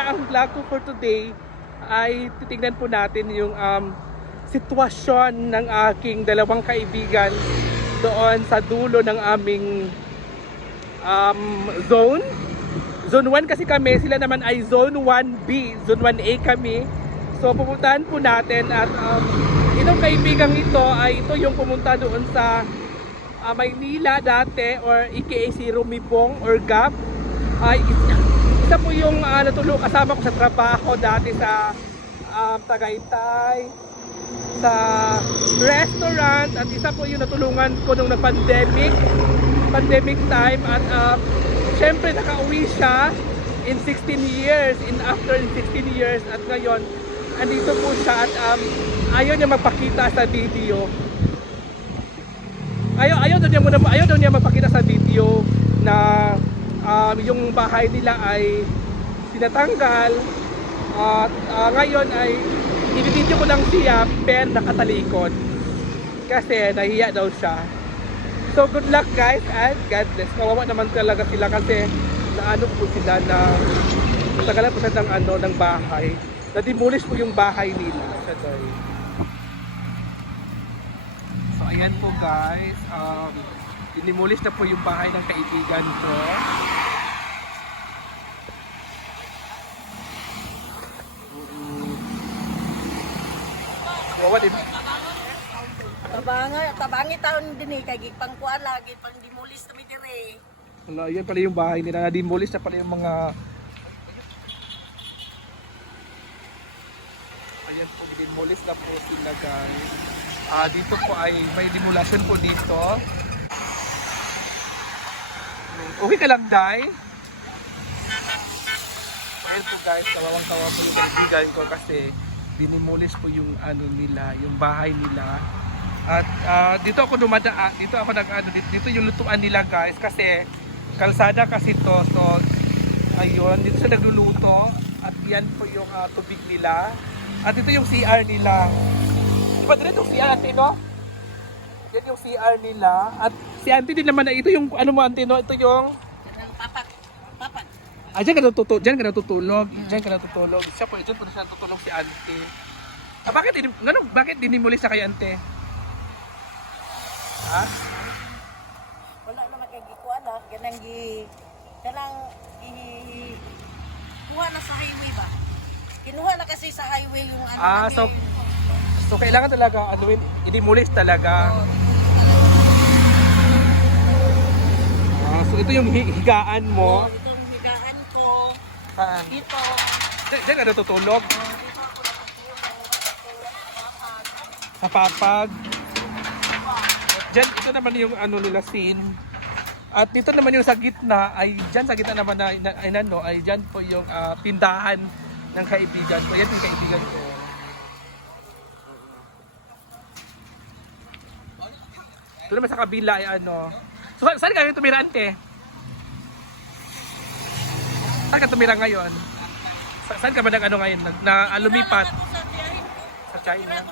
Ang vlog ko for today ay titingnan po natin yung um, sitwasyon ng aking dalawang kaibigan doon sa dulo ng aming um, zone. Zone 1 kasi kami, sila naman ay Zone 1B, Zone 1A kami. So pupuntahan po natin at um, itong kaibigang ito ay ito yung pumunta doon sa ah, Maynila dati or aka si Rumibong or Gap. Ay isa, isa po yung uh, natulong kasama ko sa trabaho dati sa um, Tagaytay sa restaurant at isa po yung natulungan ko nung na-pandemic pandemic time at uh, syempre nakauwi siya in 16 years in after in 16 years at ngayon andito po siya at um, ayaw niya magpakita sa video. Ayaw ayaw daw niya muna ayaw daw niya magpakita sa video na um, yung bahay nila ay tinatanggal at ah, ngayon ay i-video ko lang siya pero nakatalikod kasi nahiya daw siya So good luck guys and God bless. Kawawa naman talaga sila kasi naano po sila na natagalan po sila ng ano ng bahay. Na-demolish po yung bahay nila. Sa. So ayan po guys. Um, dinimolish na po yung bahay ng kaibigan ko. Mm. Kawawa din. Tabanga, tabangi taon din eh, kay gipangkuan lagi, pang dimulis kami dire. Wala, yan pala yung bahay nila. Na-demolish na pala yung mga... Ayan po, demolish na po sila guys. Ah, dito po ay may demolition po dito. Okay ka lang, Day? Ayan po guys, kawawang kawa po yung kaibigan ko kasi dinimolish po yung ano nila, yung bahay nila. At ah, dito ako dumadaan, dito ako nag ano, dito, yung lutuan nila guys kasi kalsada kasi to. So ayun, dito sa nagluluto at yan po yung ah, tubig nila. At ito yung CR nila. Di ba dito yung CR ate no? Yan yung CR nila. At si auntie din naman na ito yung ano mo auntie no? Ito yung papak, papak. Ah, dyan ka natutulog. Dyan ka natutulog. Dyan ka natutulog. Siya po, dyan po na siya natutulog si auntie. Ah, bakit, ano, bakit dinimulis na kay ante? Ha? Wala na magagikuan ah, ganang gi, kanang i, kuha na sa highway ba? Kinuha na kasi sa highway yung ano Ah, so- So, kailangan talaga, ano, i-demolish talaga. Ah, so, ito yung hi- higaan Oh, mo. itong higaan ko, Saan? dito, Dyan, dyan ka natutulog. oh, sa papag. Dyan, ito naman yung ano nila scene. At dito naman yung sa gitna, ay dyan sa gitna naman na, na ay, nano, ay dyan po yung ah, tindahan ng kaibigan ko. Yan yung kaibigan ko. Ito naman sa kabila ay ano. So, saan- ka tumira, ante? Saan ka tumira ngayon? Sa, saan ka ba nag ano ngayon? Nag, na ah, lumipat? Sa China? pero ano.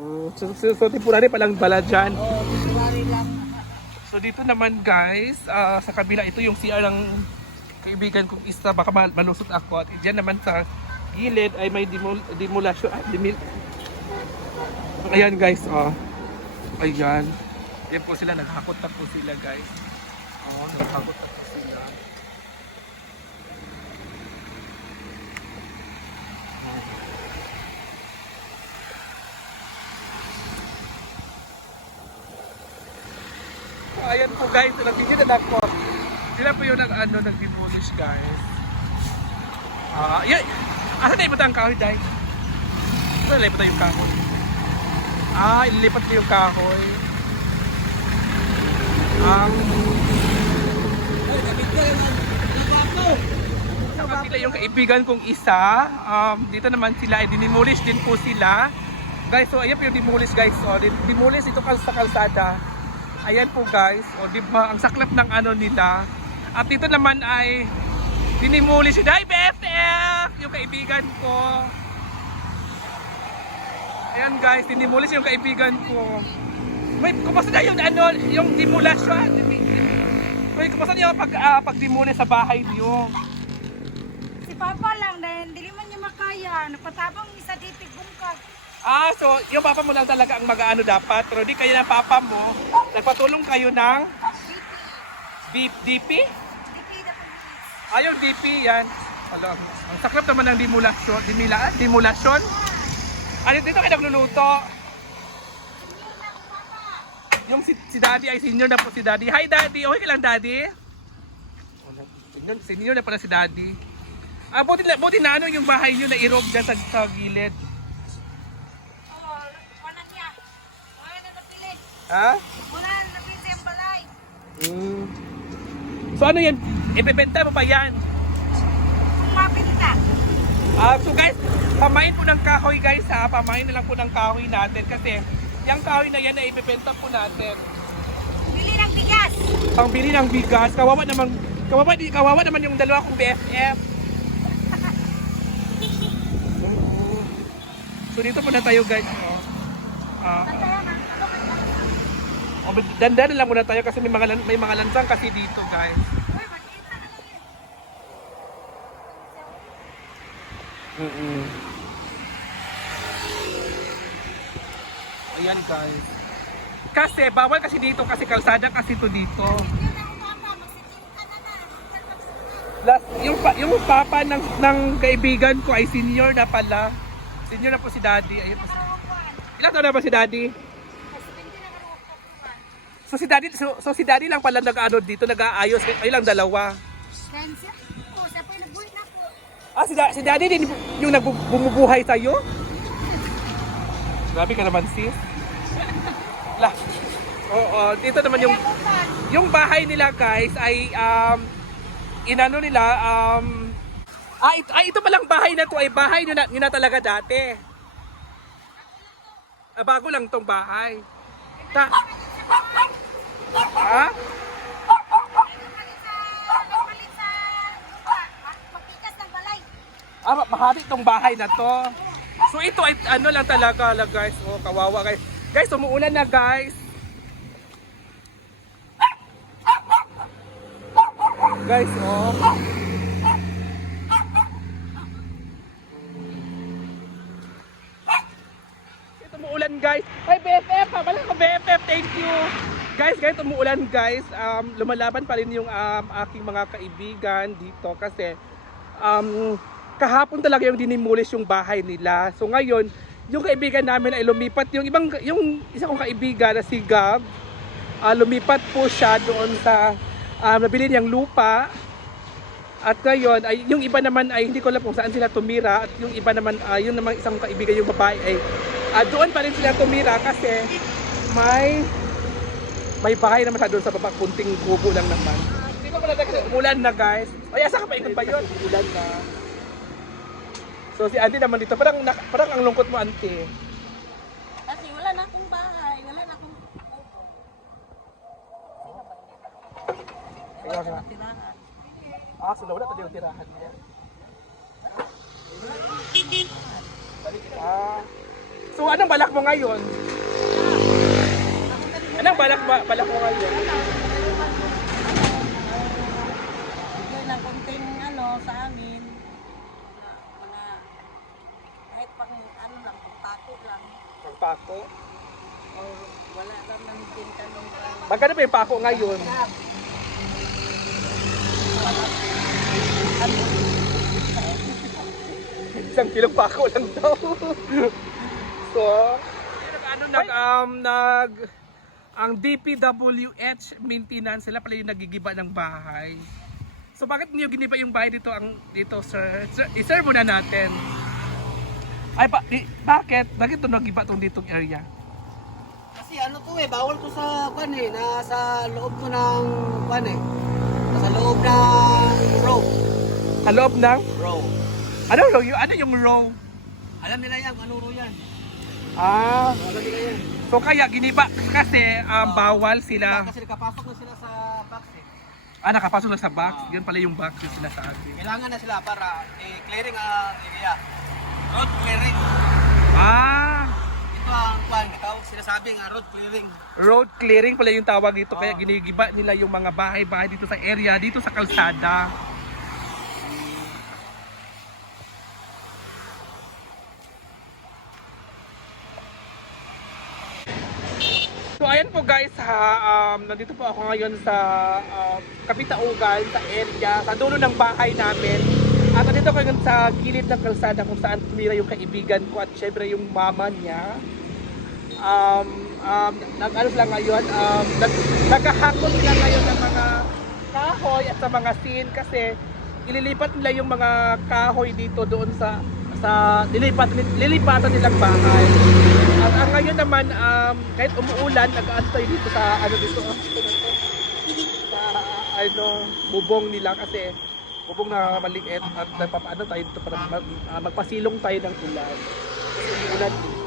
Oh, so, so, so temporary pa lang pala dyan. Oh, temporary lang. So dito naman guys, ah, sa kabila ito yung CR ng kaibigan kong isa, baka mal- malusot ako. At dyan naman sa gilid ay may dimol, demolasyon. Ah, dimil. Ayan guys, oh. Ayan. Yan po sila, naghakot na po sila guys. Oh, naghakot na po sila. So, ayan po guys, nagtigil na ako. Sila po yung nag, ano, nag-demolish guys. Ah, yeah. Asa tayo ba ang kahoy, Day? Ito, nalipat na yung kahoy. Ah, ililipat ko yung kahoy. Ang... Sa kabila yung kaibigan kong isa, um, dito naman sila, ay dinimolish din po sila. Guys, so ayan po yung demolish guys. So, demolish ito sa kalsada. Ayan po guys, o di ba, ang saklap ng ano nila. At dito naman ay dinimuli si Dai BFF, yung kaibigan ko. Ayan guys, dinimuli yung kaibigan ko. Wait, kumusta na yung ano, yung demolasyon? Wait, kumusta na yung pag, ah, pag-demolish sa bahay niyo? Si Papa lang, dahil hindi man niya makaya. Napatabang isa dito bungkag. Ah, so yung papa mo lang talaga ang mag-ano dapat, pero di kayo ng papa mo, nagpatulong kayo ng DP? Na po. Ah, yung DP, yan. Alam, ang saklap naman ng demolasyon. Dimilaan? Demolasyon? Ano dito kayo nagluluto? Yung si, si Daddy ay senior na po si Daddy. Hi Daddy! Okay ka lang Daddy? Senior, senior na pala si Daddy. Ah, buti, na- buti na ano yung bahay nyo na irog dyan sa, sa gilid. Ha? Wala na napili ang balay. Mm. So ano yan? Ibebenta mo pa yan? So guys, pamain po ng kahoy guys ha. Pamain na lang po ng kahoy natin kasi yung kahoy na yan na ibebenta po natin. Bili ng bigas. Pangbili ng bigas, kawawa naman kawawa, di- kawawa naman yung dalawa kong BFF. So dito muna tayo guys. Ah, na. oh, dandan lang muna tayo kasi may mga may mga lansang kasi dito guys. Uy, makita na lang yun. Mm Ayan guys. Kasi bawal kasi dito kasi kalsada kasi to dito. Last, yung, pa, yung papa ng, ng kaibigan ko ay senior na pala. Senior na po si daddy. Ayun po si- Ilan taon na ba si daddy? So si daddy, so, so si daddy lang pala nag-ano dito, nag-aayos. Ay lang dalawa. Cancer? Ah, si, da- si daddy din yung nag bumubuhay sa'yo? Grabe ka naman sis. La. Oo, dito naman yung yung bahay nila guys ay um inano nila um ah ito, ay, ito palang bahay na to ay bahay nyo na, nyo na talaga dati. Ah, bago lang tong bahay. Ta ha? Ah, ma- mahati tong bahay na to. So ito ay ano lang talaga la guys. Oh, kawawa guys. Guys, umuulan na guys. Guys, oh. Ito umuulan guys. Ay, BFF! Pabala ko BFF! Thank you! Guys, guys, umuulan guys. Um, lumalaban pa rin yung um, aking mga kaibigan dito kasi um, kahapon talaga yung dinimulis yung bahay nila. So ngayon, yung kaibigan namin ay lumipat yung ibang yung isa kong kaibigan na si Gab, ah, lumipat po siya doon sa ah, nabili niyang lupa. At ngayon, ay yung iba naman ay hindi ko alam kung saan sila tumira at yung iba naman ay yung namang isang kaibigan yung babae ay ah, doon pa rin sila tumira kasi may may bahay naman siya doon sa baba, kunting kubo lang naman. Hindi ko pala umulan na guys. Ay, asa ka pa ikot pa yun? Umulan na. So si Auntie naman dito, parang, nak- parang ang lungkot mo Auntie. Kasi wala na akong bahay, wala na akong kubo. Kaya Wala nga. na tirahan. Ah, so wala tayo yung tirahan niya. Ah. So anong balak mo ngayon? Anong balak, ba, balak mo ngayon? Bigay ng konting ano sa amin. Mga, mga kahit pang ano lang, pagpako lang. Pagpako. O wala lang ng din tanong pa. Magkano ba yung pako ngayon? Isang kilong pako lang daw. so, ano nag um nag ang DPWH maintenance sila pala yung nagigiba ng bahay. So bakit niyo giniba yung bahay dito ang dito sir? sir i-serve muna natin. Ay ba, di, bakit? Bakit ito nagiba tong ditong area? Kasi ano to eh, bawal to sa kwan eh, nasa loob to ng kwan eh. Nasa loob ng row. Sa loob ng Row. ano row? Yung, ano yung row? Alam nila yan, ano row yan. Ah, Alam nila yan. so kaya giniba kasi um, bawal sila. Kasi nakapasok na sila sa box eh. Ah, nakapasok na sa box. Yun pala yung box yung sila sa atin. Kailangan na sila para i-clearing ang area. Road clearing. Ah, Ito ang kwan, tawag sinasabi nga road clearing. Road clearing pala yung tawag dito kaya Oo. ginigiba nila yung mga bahay-bahay dito sa area, dito sa kalsada. So ayan po guys ha, um, nandito po ako ngayon sa um, Kapitaugan, sa area, sa dulo ng bahay namin. At nandito ko ngayon sa gilid ng kalsada kung saan tumira yung kaibigan ko at syempre yung mama niya. Um, um, nag ano sila ngayon, um, nag, nagkahakot sila ngayon ng mga kahoy at sa mga sin kasi ililipat nila yung mga kahoy dito doon sa sa lilipat lilipatan nilang bahay. At ang ngayon naman um, kahit umuulan, nag-aantay dito sa ano dito sa ano bubong nila kasi bubong na maliit at nagpapaano tayo para ah, magpasilong tayo ng ulan. Kasi dito.